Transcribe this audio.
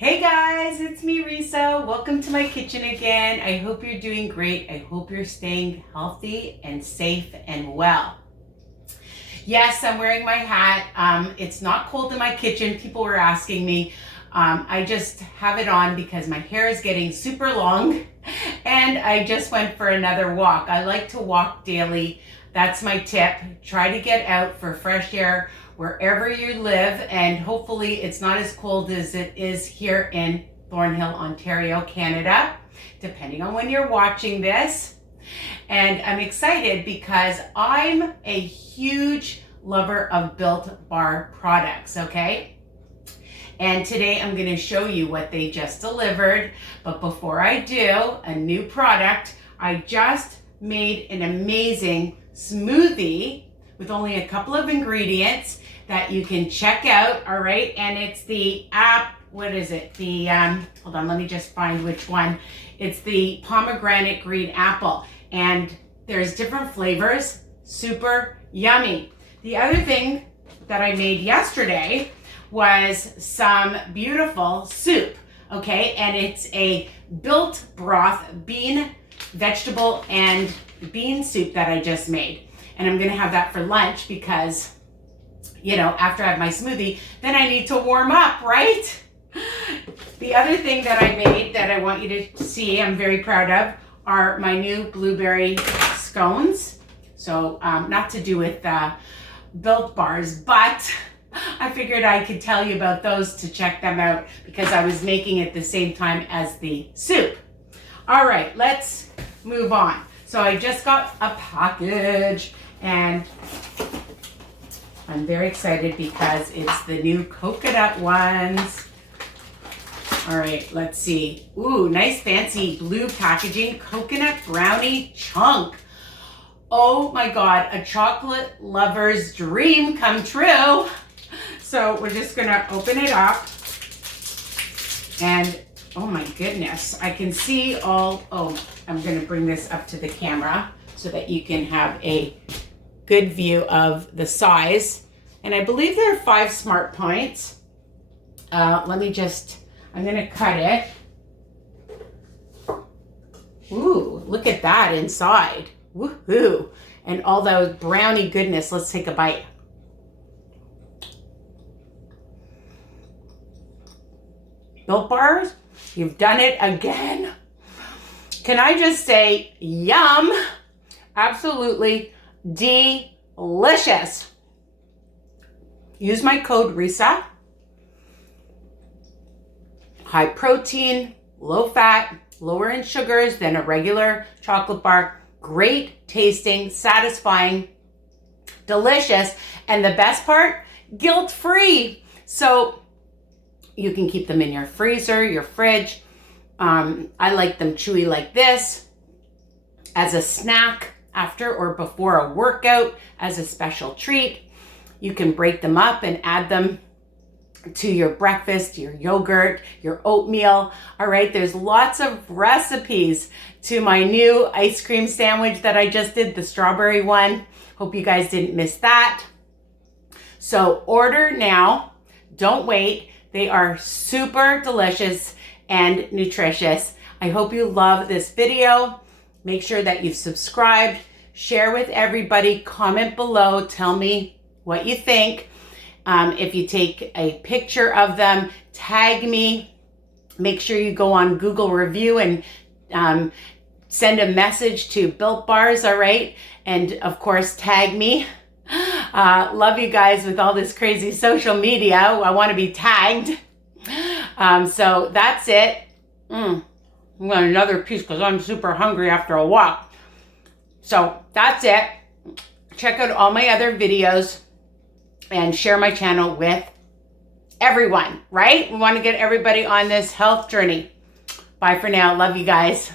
Hey guys, it's me Risa. Welcome to my kitchen again. I hope you're doing great. I hope you're staying healthy and safe and well. Yes, I'm wearing my hat. It's not cold in my kitchen. People were asking me. I just have it on because my hair is getting super long and I just went for another walk. I like to walk daily. That's my tip. Try to get out for fresh air wherever you live, and hopefully it's not as cold as it is here in Thornhill, Ontario, Canada, depending on when you're watching this. And I'm excited because I'm a huge lover of Built Bar products, okay? And today I'm going to show you what they just delivered. But before I do, a new product, I just made an amazing smoothie with only a couple of ingredients that you can check out, all right? And it's the what is it? The, hold on, let me just find which one. It's the pomegranate green apple. And there's different flavors, super yummy. The other thing that I made yesterday was some beautiful soup, okay? And it's a built broth bean, vegetable, and bean soup that I just made. And I'm gonna have that for lunch because, you know, after I have my smoothie, then I need to warm up, right? The other thing that I made that I want you to see, I'm very proud of, are my new blueberry scones. So not to do with Built Bars, but I figured I could tell you about those to check them out because I was making it the same time as the soup. All right, let's move on. So I just got a package and I'm very excited because it's the new coconut ones. All right, let's see. Ooh, nice fancy blue packaging, coconut brownie chunk. Oh my God, a chocolate lover's dream come true. So we're just gonna open it up and oh my goodness, I can see all, I'm gonna bring this up to the camera so that you can have a good view of the size. And I believe there are 5 smart points. I'm gonna cut it. Ooh, look at that inside. Woohoo. And all those brownie goodness. Let's take a bite. Built Bars, you've done it again. Can I just say, yum, absolutely delicious. Use my code Risa. High protein, low fat, lower in sugars than a regular chocolate bar. Great tasting, satisfying, delicious, and the best part, guilt-free. So you can keep them in your freezer, your fridge. I like them chewy like this as a snack after or before a workout as a special treat. You can break them up and add them to your breakfast, your yogurt, your oatmeal. All right, there's lots of recipes to my new ice cream sandwich that I just did, the strawberry one. Hope you guys didn't miss that. So order now, don't wait. They are super delicious and nutritious. I hope you love this video. Make sure that you've subscribed, share with everybody, comment below, tell me what you think. If you take a picture of them, tag me. Make sure you go on Google review and send a message to Built Bars, all right? And of course, tag me. Love you guys with all this crazy social media. I want to be tagged. So that's it. I want another piece because I'm super hungry after a walk. So that's it. Check out all my other videos and share my channel with everyone, right? We want to get everybody on this health journey. Bye for now. Love you guys.